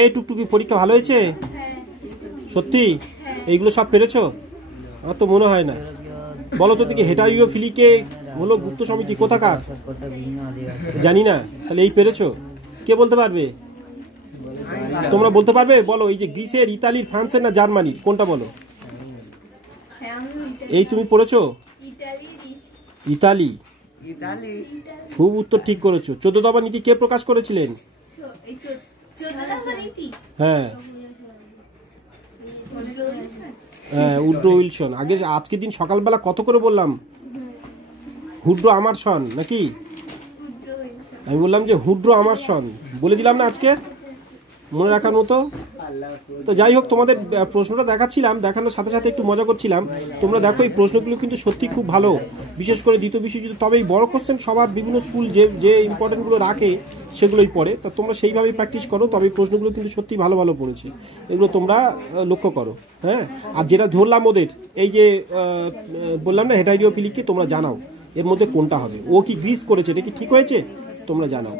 এই টুকটুকি পরীক্ষা ভালো হয়েছে সত্যি? এইগুলো সব পেরেছো? আমার তো মনে হয় না। বলো তো দেখি, হেটারিওফিলিকে হলো গুপ্ত সমিতি কোথাকার? জানি না। তাহলে এই পেরেছো? কে বলতে পারবে? তোমরা বলতে পারবে? বলো, এই যে গ্রিসের, ইতালির, ফ্রান্সের না জার্মানির, কোনটা বলো? এই তুমি পড়েছো? ইতালি। খুব উত্তর ঠিক করেছো। 14 দফা নীতি কে প্রকাশ করেছিলেন? হ্যাঁ হ্যাঁ, উড্রো উইলসন। আজকের দিন সকালবেলা কত করে বললাম হুড্রো আমারসন নাকি? আমি বললাম যে হুড্রো আমারসন বলে দিলাম না আজকে, মনে রাখার মতো। তো যাই হোক, তোমাদের প্রশ্নটা দেখাচ্ছিলাম, দেখানোর সাথে সাথে একটু মজা করছিলাম। তোমরা দেখো, এই প্রশ্নগুলো কিন্তু সত্যি খুব ভালো, বিশেষ করে দ্বিতীয় বিশ্বযুদ্ধ। তবে এই বড় কোশ্চেন সবার বিভিন্ন স্কুল যে যে ইম্পর্টেন্টগুলো রাখে সেগুলোই পড়ে, তা তোমরা সেইভাবেই প্র্যাকটিস করো। তবে এই প্রশ্নগুলো কিন্তু সত্যি ভালো ভালো পড়েছে, এগুলো তোমরা লক্ষ্য করো। হ্যাঁ, আর যেটা ধরলাম ওদের, এই যে বললাম না হেটারিওফিলিককে, তোমরা জানাও এর মধ্যে কোনটা হবে। ও কি গ্রিস করেছে, এটা কি ঠিক হয়েছে? তোমরা জানাও।